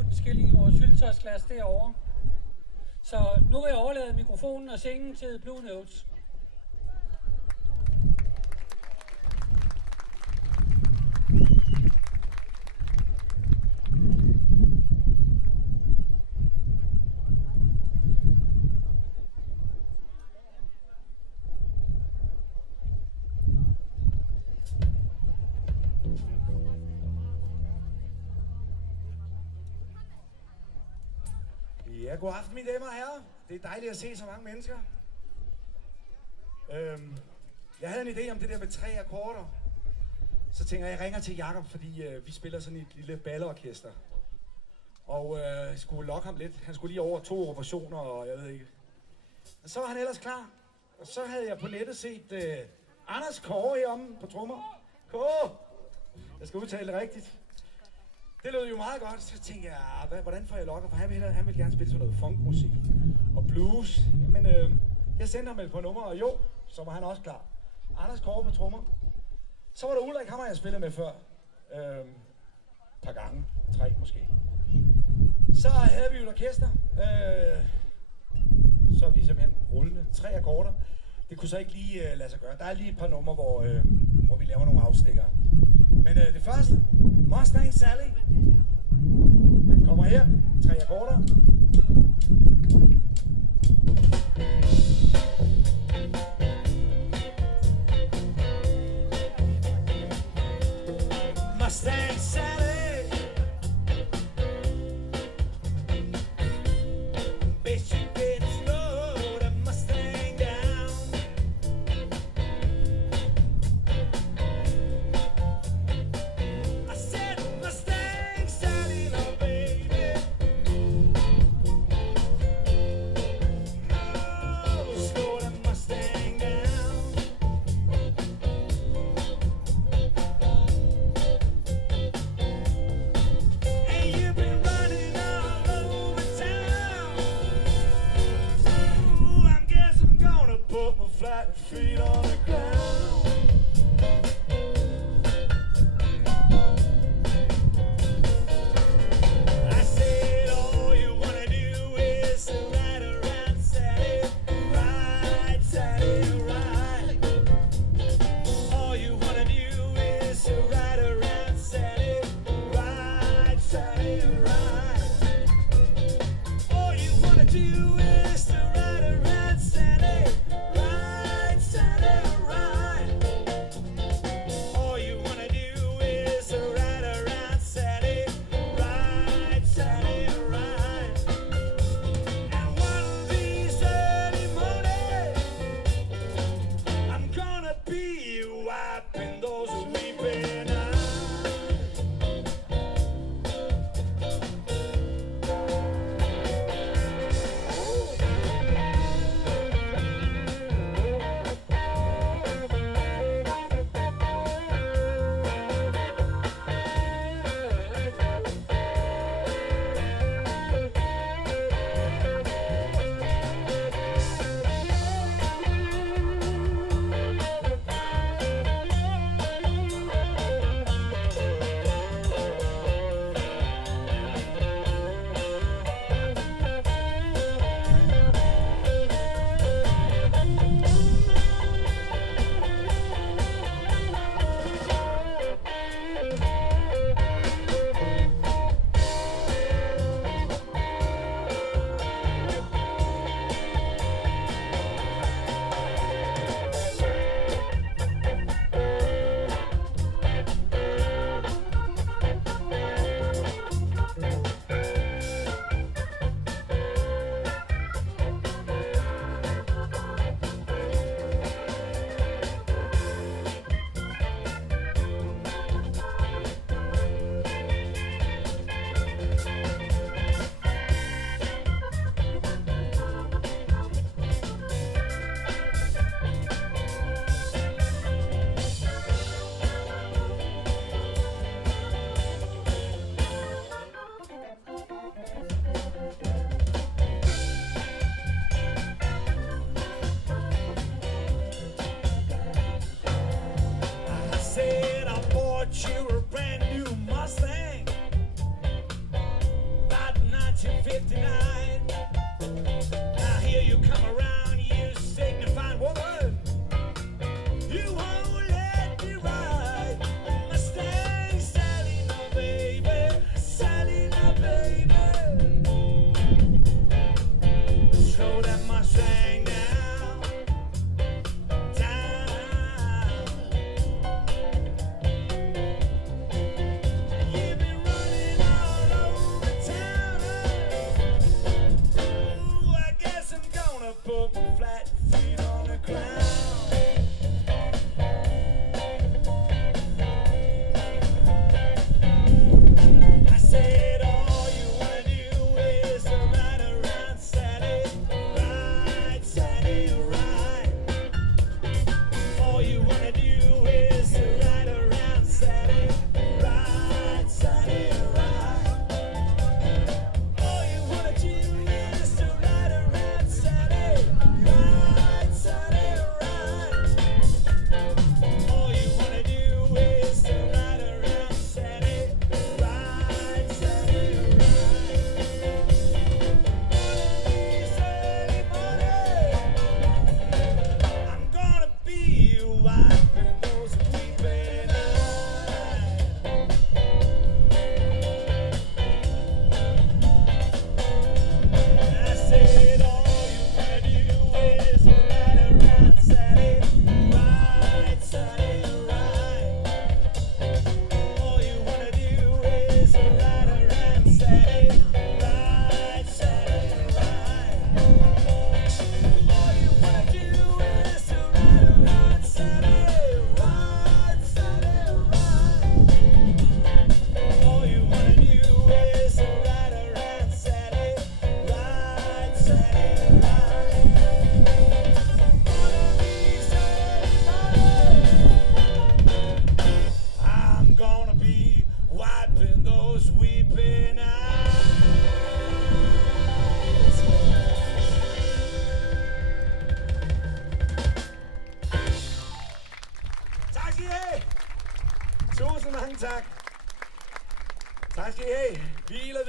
en skilling i vores syltøjsglas derovre. Så nu vil jeg overlade mikrofonen og scenen til Blue Notes. Ja, god aften, mine damer og herrer. Det er dejligt at se så mange mennesker. Jeg havde en idé om det der med 3 akkorder. Så tænker jeg ringer til Jakob, fordi vi spiller sådan et lille balleorkester. Og skulle lokke ham lidt. Han skulle lige over 2 operationer, og jeg ved ikke. Og så var han ellers klar. Og så havde jeg på nettet set Anders Kåre heromme på trommer. Kåre! Jeg skal udtale det rigtigt. Det lød jo meget godt, så tænkte jeg, hvordan får jeg lokker? For han vil gerne spille sådan noget funkmusik og blues. Men jeg sendte ham et par numre, og jo, så var han også klar. Anders Kåre på trommer. Så var der Ulrik, ham har jeg spillet med før. Par gange, 3 måske. Så havde vi jo et orkester. Så er vi simpelthen rullende. 3 akkorder. Det kunne så ikke lige lade sig gøre. Der er lige et par numre, hvor vi laver nogle afstikker. Men det første, Mustang Sally, den kommer her, 3 akkorder. Mustang Sally, bitch you getting slow, the Mustang down. I said Mustang Sally, no baby. Oh, slow the Mustang down. Hey, you've been running all over town. Ooh, I guess I'm gonna put my flat feet on the ground. I said all you wanna do is to ride around Sally, ride. All you wanna do is to ride around Sally, ride. All you wanna do is to ride around Sally, ride. All you wanna do is to ride around Sally, ride. And one of these early mornings, I'm gonna be wiping those weeping eyes. Tusind mange tak. Tak skal I have. Vi iler